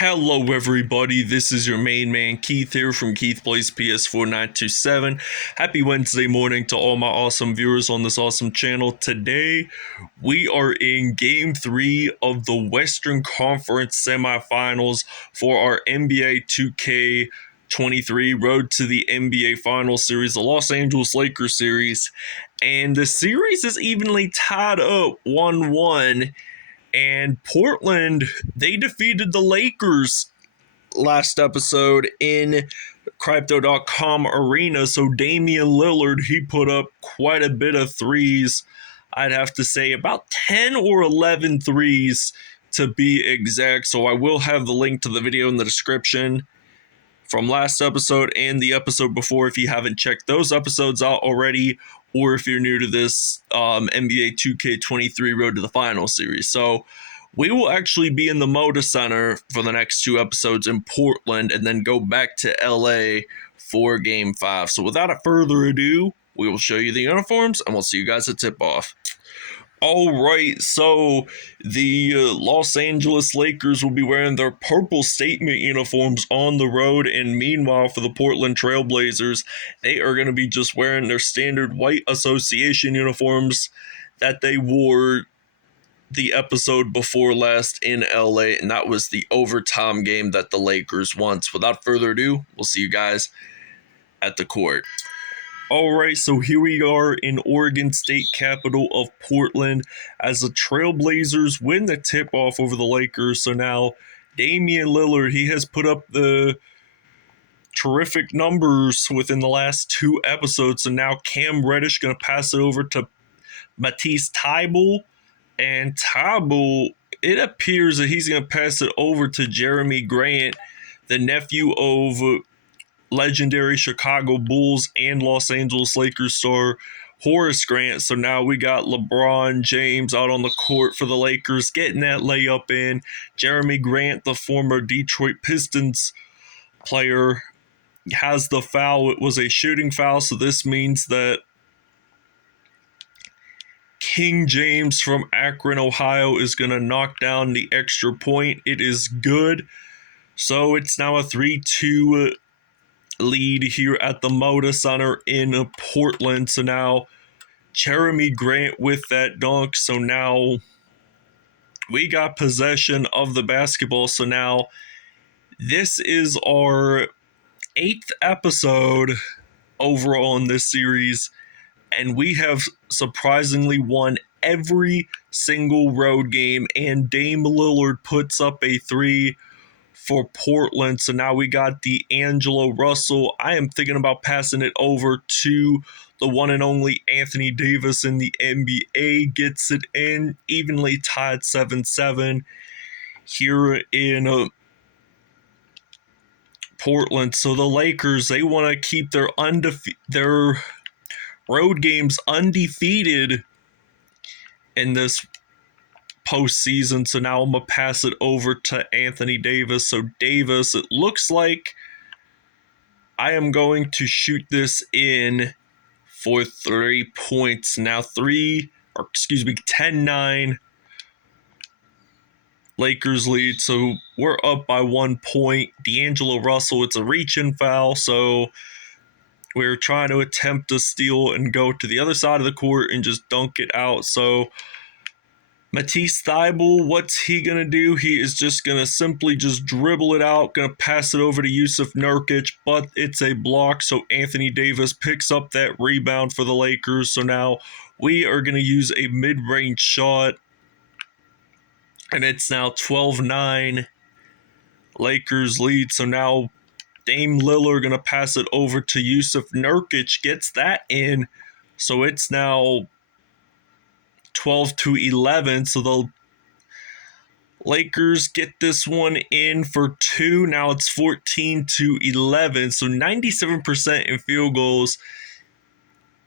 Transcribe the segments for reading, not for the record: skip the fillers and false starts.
Hello everybody, this is your main man Keith here from Keith Plays PS4 927. Happy Wednesday morning to all my awesome viewers on this awesome channel. Today we are in Game 3 of the Western Conference semifinals for our NBA 2K23 Road to the NBA Finals series, the Los Angeles Lakers series. And the series is evenly tied up 1-1. And Portland, they defeated the Lakers last episode in Crypto.com Arena. So Damian Lillard, he put up quite a bit of threes. I'd have to say about 10 or 11 threes to be exact. So I will have the link to the video in the description from last episode and the episode before if you haven't checked those episodes out already, or if you're new to this NBA 2K23 Road to the Final series. So we will actually be in the Moda Center for the next two episodes in Portland and then go back to LA for Game 5. So without further ado, we will show you the uniforms and we'll see you guys at tip-off. All right, so the Los Angeles Lakers will be wearing their purple statement uniforms on the road, and meanwhile for the Portland Trail Blazers, they are going to be just wearing their standard white association uniforms that they wore the episode before last in LA, and that was the overtime game that the Lakers won. So without further ado, we'll see you guys at the court. All right, so here we are in Oregon State, capital of Portland, as the Trailblazers win the tip-off over the Lakers. So now Damian Lillard, he has put up the terrific numbers within the last two episodes. So now Cam Reddish going to pass it over to Matisse Thybulle, and Thybulle, it appears that he's going to pass it over to Jeremy Grant, the nephew of legendary Chicago Bulls and Los Angeles Lakers star Horace Grant. So now we got LeBron James out on the court for the Lakers, getting that layup in. Jeremy Grant, the former Detroit Pistons player, has the foul. It was a shooting foul, so this means that King James from Akron, Ohio is going to knock down the extra point. It is good. So it's now a 3-2 lead here at the Moda Center in Portland. So now Jeremy Grant with that dunk. So now we got possession of the basketball. So now this is our 8th episode overall in this series, and we have surprisingly won every single road game, and Dame Lillard puts up a 3 for Portland. So now we got D'Angelo Russell. I am thinking about passing it over to the one and only Anthony Davis in the NBA. Gets it in, evenly tied 7-7 here in Portland. So the Lakers, they want to keep their road games undefeated in this postseason. So now I'm going to pass it over to Anthony Davis. So Davis, it looks like I am going to shoot this in for 3 points. Now 10-9 Lakers lead. So we're up by 1 point. D'Angelo Russell, it's a reach-in foul. So we're trying to attempt a steal and go to the other side of the court and just dunk it out. So Matisse Thybulle, what's he going to do? He is just going to simply just dribble it out, going to pass it over to Jusuf Nurkic, but it's a block, so Anthony Davis picks up that rebound for the Lakers. So now we are going to use a mid-range shot, and it's now 12-9 Lakers lead. So now Dame Lillard going to pass it over to Jusuf Nurkic, gets that in, so it's now 12-11, so the Lakers get this one in for 2. Now it's 14-11, so 97% in field goals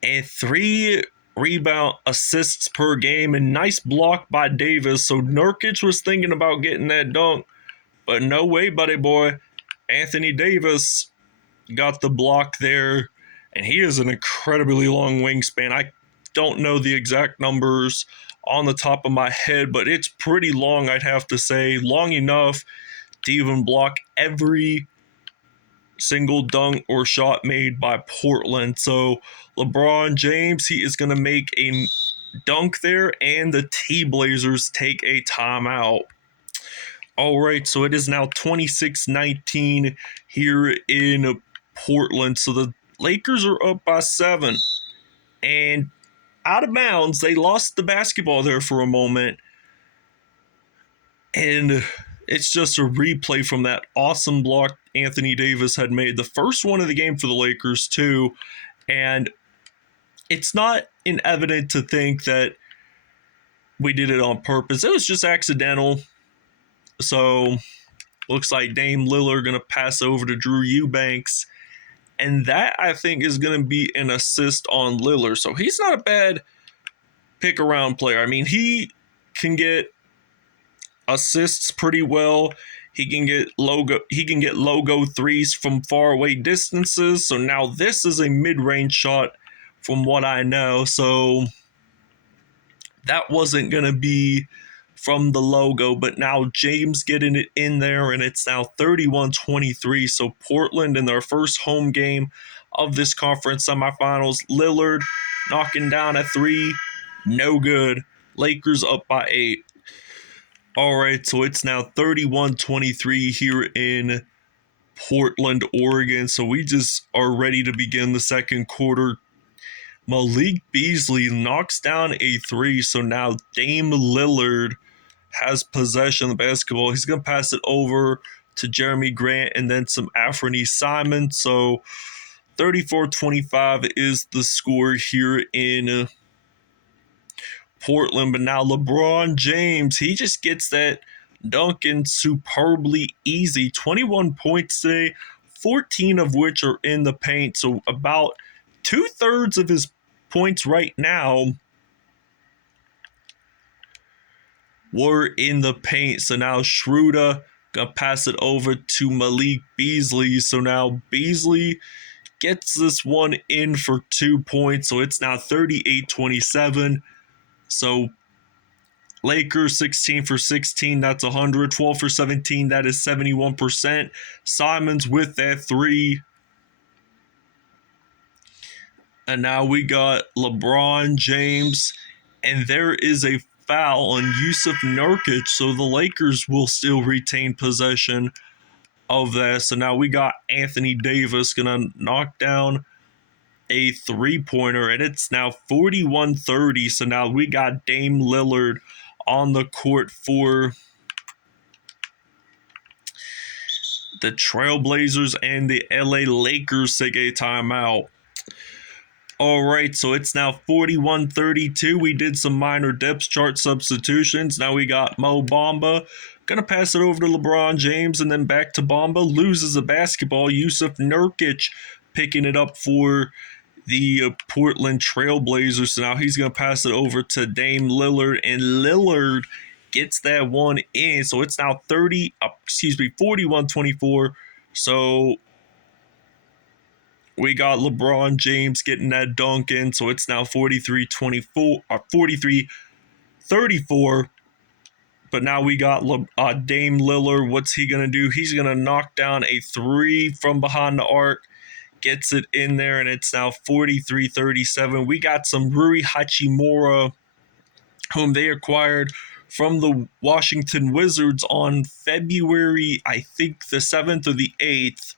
and 3 rebound assists per game, and nice block by Davis. So Nurkic was thinking about getting that dunk, but no way, buddy boy. Anthony Davis got the block there, and he is an incredibly long wingspan. I don't know the exact numbers on the top of my head, but it's pretty long, I'd have to say. Long enough to even block every single dunk or shot made by Portland. So LeBron James, he is going to make a dunk there, and the T-Blazers take a timeout. All right, so it is now 26-19 here in Portland. So the Lakers are up by 7. And out of bounds, they lost the basketball there for a moment. And it's just a replay from that awesome block Anthony Davis had made. The first one of the game for the Lakers, too. And it's not evident to think that we did it on purpose. It was just accidental. So looks like Dame Lillard going to pass over to Drew Eubanks. And that, I think, is going to be an assist on Lillard. So he's not a bad pick-around player. I mean, he can get assists pretty well. He can get logo threes from far away distances. So now this is a mid-range shot from what I know. So that wasn't going to be from the logo, but now James getting it in there, and it's now 31-23. So Portland in their first home game of this conference semifinals. Lillard knocking down a 3, no good. Lakers up by 8. All right, so it's now 31-23 here in Portland, Oregon. So we just are ready to begin the second quarter. Malik Beasley knocks down a 3, so now Dame Lillard has possession of the basketball. He's going to pass it over to Jeremy Grant and then some Anthony Simon. So 34-25 is the score here in Portland. But now LeBron James, he just gets that dunk in superbly easy. 21 points today, 14 of which are in the paint. So about 2/3 of his points right now were in the paint. So now Schroeder gonna pass it over to Malik Beasley. So now Beasley gets this one in for 2 points. So it's now 38-27. So Lakers 16 for 16, that's 100. 12 for 17, that is 71%. Simons with that 3. And now we got LeBron James, and there is a foul on Yusuf Nurkic, so the Lakers will still retain possession of that. So now we got Anthony Davis gonna knock down a 3-pointer, and it's now 41-30. So now we got Dame Lillard on the court for the Trailblazers, and the LA Lakers take a timeout. All right, so it's now 41-32. We did some minor depth chart substitutions. Now we got Mo Bamba. Gonna pass it over to LeBron James and then back to Bamba. Loses the basketball. Yusuf Nurkic picking it up for the Portland Trailblazers. So now he's gonna pass it over to Dame Lillard, and Lillard gets that one in. So it's now 41-24. So we got LeBron James getting that dunk in, so it's now 43-24 or 43-34. But now we got Dame Lillard. What's he gonna do? He's gonna knock down a 3 from behind the arc, gets it in there, and it's now 43-37. We got some Rui Hachimura, whom they acquired from the Washington Wizards on February, I think the 7th or the 8th.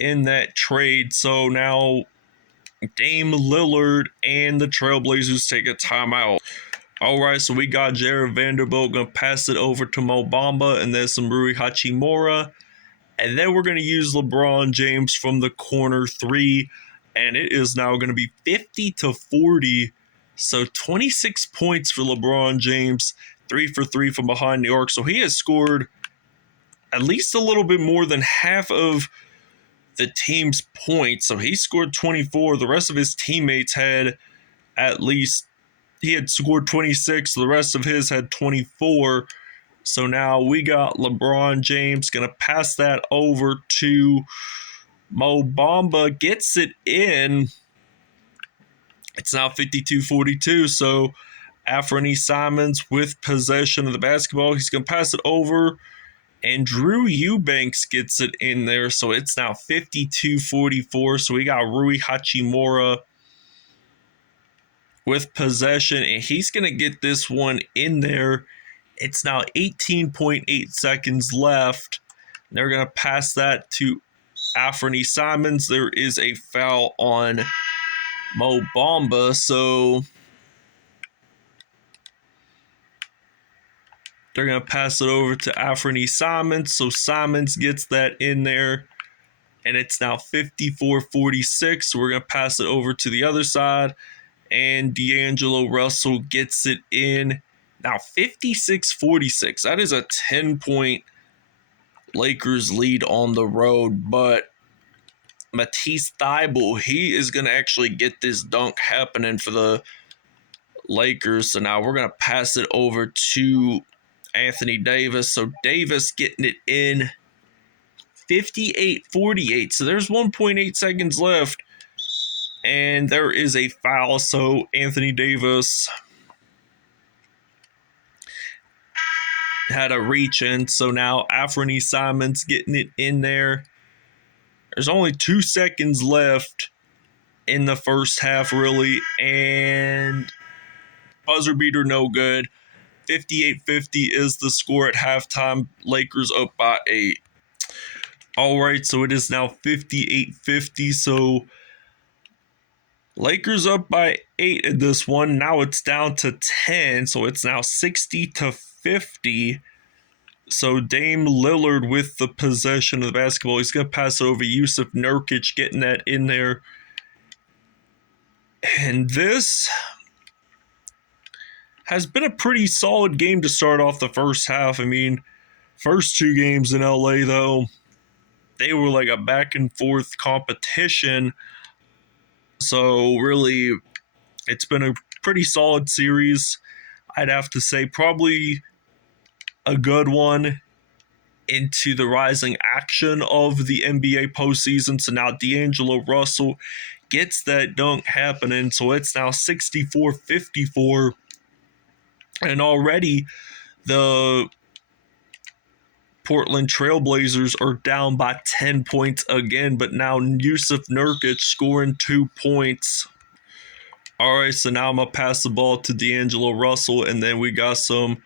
In that trade. So now Dame Lillard and the Trailblazers take a timeout. All right, so we got Jared Vanderbilt going to pass it over to Mo Bamba, and then some Rui Hachimura. And then we're going to use LeBron James from the corner 3, and it is now going to be 50-40. So 26 points for LeBron James, 3 for 3 from behind the arc. So he has scored at least a little bit more than half of the team's points. So he scored 24. The rest of his teammates had he had scored 26. The rest of his had 24. So now we got LeBron James going to pass that over to Mo Bamba. Gets it in. It's now 52-42. So Anthony Simons with possession of the basketball. He's going to pass it over. And Drew Eubanks gets it in there, so it's now 52-44. So we got Rui Hachimura with possession, and he's going to get this one in there. It's now 18.8 seconds left. They're going to pass that to Anthony Simons. There is a foul on Mo Bamba, so they're going to pass it over to Anthony Simons. So Simons gets that in there, and it's now 54-46. So we're going to pass it over to the other side, and D'Angelo Russell gets it in. Now 56-46. That is a 10-point Lakers lead on the road, but Matisse Thybulle, he is going to actually get this dunk happening for the Lakers. So now we're going to pass it over to Anthony Davis. So Davis getting it in 58-48. So there's 1.8 seconds left, and there is a foul. So Anthony Davis had a reach in. So now Anthony Simons getting it in there. There's only 2 seconds left in the first half, really, and buzzer beater no good. 58-50 is the score at halftime. Lakers up by 8. All right, so it is now 58-50. So Lakers up by 8 in this one. Now it's down to 10, so it's now 60-50. So Dame Lillard with the possession of the basketball. He's going to pass it over Yusuf Nurkic, getting that in there. And this has been a pretty solid game to start off the first half. I mean, first 2 games in LA, though, they were like a back and forth competition. So really, it's been a pretty solid series. I'd have to say probably a good one into the rising action of the NBA postseason. So now D'Angelo Russell gets that dunk happening. So it's now 64-54. And already the Portland Trailblazers are down by 10 points again. But now Yusuf Nurkic scoring 2 points. All right, so now I'm going to pass the ball to D'Angelo Russell. And then we got some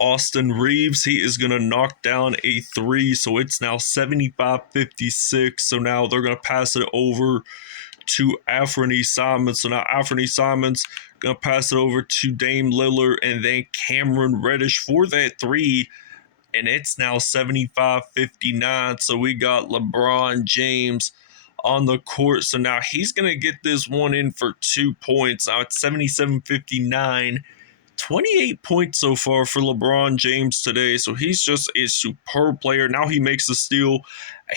Austin Reeves. He is going to knock down a 3, so it's now 75-56. So now they're going to pass it over to Anthony Simons. So now Anthony Simons going to pass it over to Dame Lillard and then Cameron Reddish for that 3, and it's now 75-59. So we got LeBron James on the court. So now he's going to get this one in for 2 points. Now it's 77-59. 28 points so far for LeBron James today. So he's just a superb player. Now he makes a steal.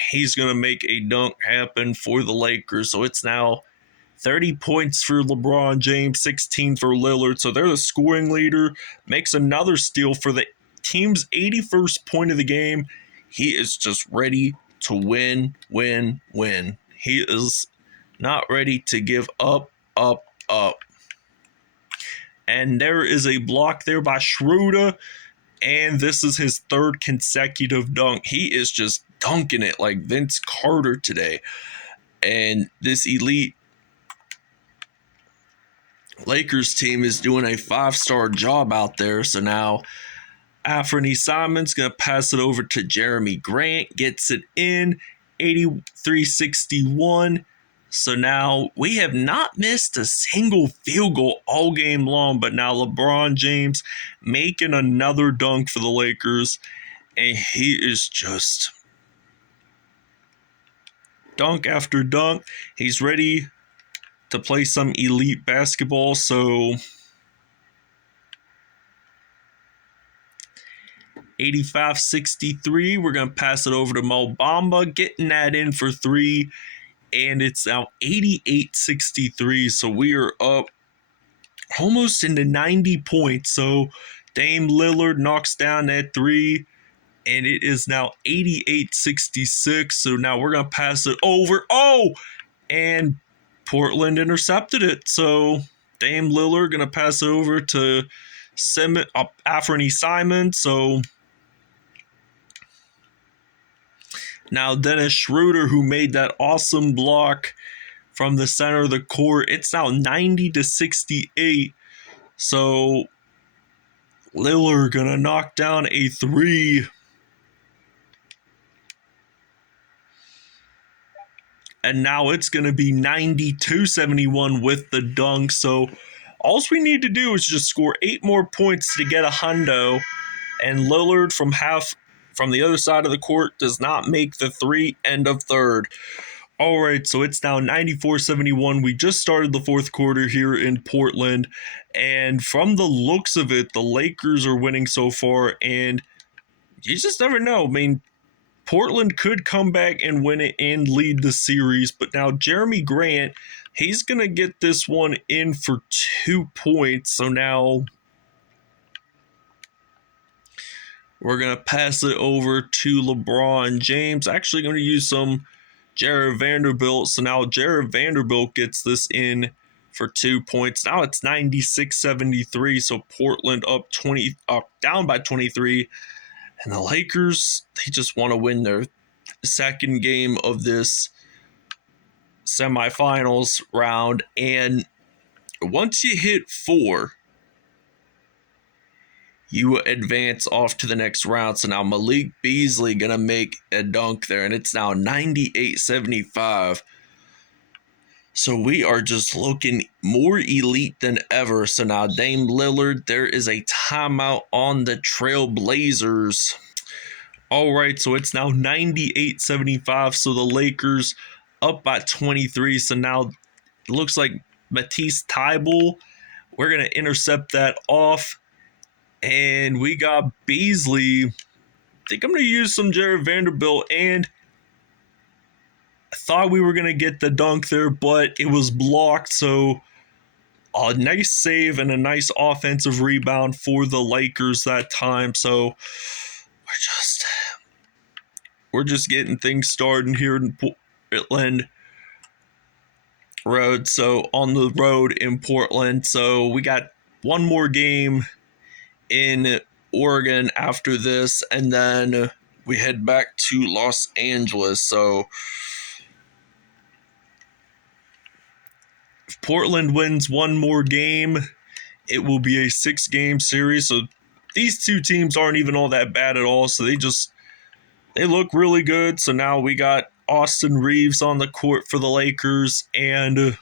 He's going to make a dunk happen for the Lakers. So it's now 30 points for LeBron James, 16 for Lillard. So they're the scoring leader. Makes another steal for the team's 81st point of the game. He is just ready to win. He is not ready to give up. And there is a block there by Schroeder, and this is his 3rd consecutive dunk. He is just dunking it like Vince Carter today. And this elite Lakers team is doing a 5-star job out there. So now Anthony Simons going to pass it over to Jeremy Grant, gets it in, 83-61. So now we have not missed a single field goal all game long, but now LeBron James making another dunk for the Lakers, and he is just dunk after dunk. He's ready to play some elite basketball. So 85-63, we're going to pass it over to Mo Bamba, getting that in for 3. And it's now 88-63, so we are up almost into 90 points. So Dame Lillard knocks down that 3, and it is now 88-66. So now we're going to pass it over. Oh, and Portland intercepted it. So Dame Lillard going to pass it over to Anthony Simons. So Now, Dennis Schroeder, who made that awesome block from the center of the court, it's now 90-68. So Lillard gonna knock down a three. And now it's gonna be 92-71 with the dunk. So all we need to do is just score 8 more points to get a hundo. And Lillard from the other side of the court does not make the three. End of third. All right, so it's now 94-71. We just started the fourth quarter here in Portland, and from the looks of it, the Lakers are winning so far, and you just never know. I mean, Portland could come back and win it and lead the series, but now Jeremy Grant, he's going to get this one in for 2 points, so now we're going to pass it over to LeBron James. Actually going to use some Jared Vanderbilt. So now Jared Vanderbilt gets this in for 2 points. Now it's 96-73. So Portland up down by 23. And the Lakers, they just want to win their second game of this semifinals round. And once you hit 4, you advance off to the next round. So now Malik Beasley going to make a dunk there, and it's now 98-75. So we are just looking more elite than ever. So now Dame Lillard, there is a timeout on the Trail Blazers. All right, so it's now 98-75. So the Lakers up by 23. So now it looks like Matisse Thybulle, we're going to intercept that off. And we got Beasley. I think I'm going to use some Jared Vanderbilt. And I thought we were going to get the dunk there, but it was blocked. So a nice save and a nice offensive rebound for the Lakers that time. So we're just getting things started here in Portland road. So on the road in Portland. So we got one more game in Oregon after this, and then we head back to Los Angeles. So if Portland wins one more game, it will be a 6-game series. So these two teams aren't even all that bad at all. So they look really good. So now we got Austin Reeves on the court for the Lakers, and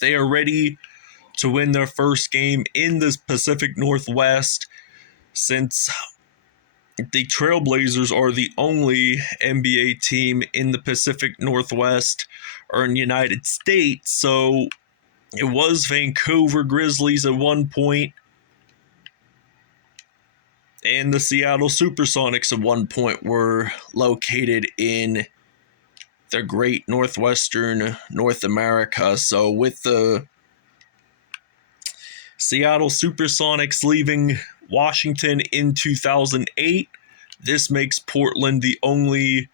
they are ready to win their first game in the Pacific Northwest, since the Trailblazers are the only NBA team in the Pacific Northwest or in the United States. So it was Vancouver Grizzlies at one point and the Seattle Supersonics at one point were located in the great Northwestern North America. So with the Seattle Supersonics leaving Washington in 2008, this makes Portland the only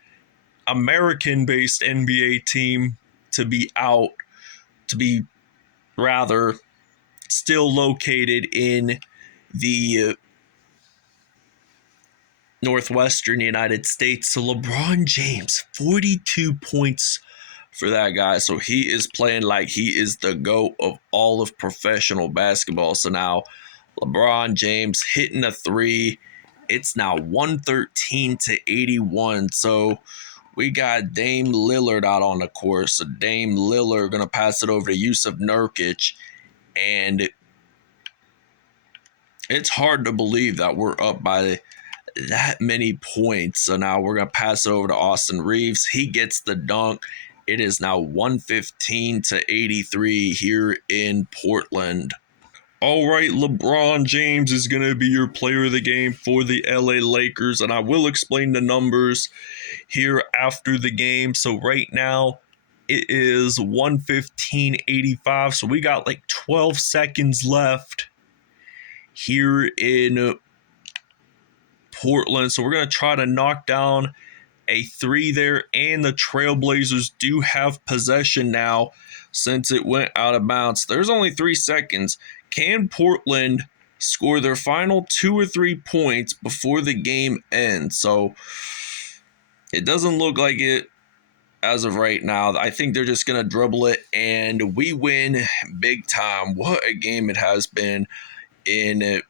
American-based NBA team to be still located in the Northwestern United States. So LeBron James, 42 points for that guy. So he is playing like he is the GOAT of all of professional basketball. So now LeBron James hitting a three. It's now 113-81. So we got Dame Lillard out on the court. So Dame Lillard going to pass it over to Yusuf Nurkic. And it's hard to believe that we're up by that many points. So now we're going to pass it over to Austin Reeves. He gets the dunk. It is now 115-83 here in Portland. All right, LeBron James is going to be your player of the game for the LA Lakers, and I will explain the numbers here after the game. So right now, it is 115-85, so we got like 12 seconds left here in Portland. So we're going to try to knock down a three there, and the Trailblazers do have possession now since it went out of bounds. There's only 3 seconds. Can Portland score their final 2 or 3 points before the game ends? So It doesn't look like it as of right now. I think they're just going to dribble it and we win big time. What a game it has been in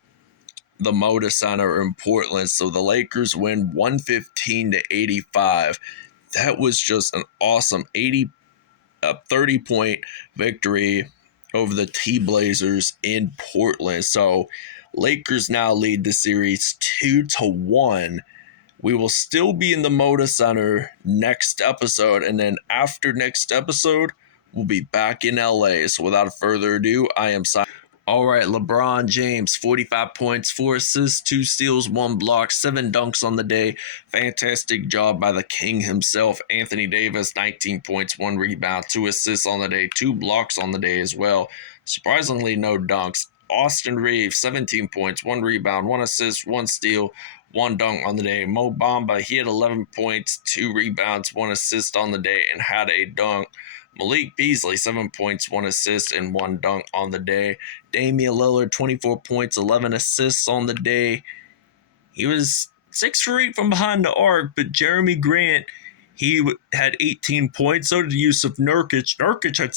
the Moda Center in Portland. So the Lakers win 115 to 85. That was just an awesome 30-point victory over the T Blazers in Portland. So Lakers now lead the series 2-1. We will still be in the Moda Center next episode, and then after next episode, we'll be back in LA. So without further ado, I am signing. All right, LeBron James, 45 points, 4 assists, 2 steals, 1 block, 7 dunks on the day. Fantastic job by the king himself. Anthony Davis, 19 points, 1 rebound, 2 assists on the day, 2 blocks on the day as well. Surprisingly, no dunks. Austin Reeves, 17 points, 1 rebound, 1 assist, 1 steal, 1 dunk on the day. Mo Bamba, he had 11 points, 2 rebounds, 1 assist on the day, and had a dunk. Malik Beasley, 7 points, 1 assist, and 1 dunk on the day. Damian Lillard, 24 points, 11 assists on the day. He was 6 for 8 from behind the arc, but Jeremy Grant, he had 18 points. So did Yusuf Nurkic. Nurkic had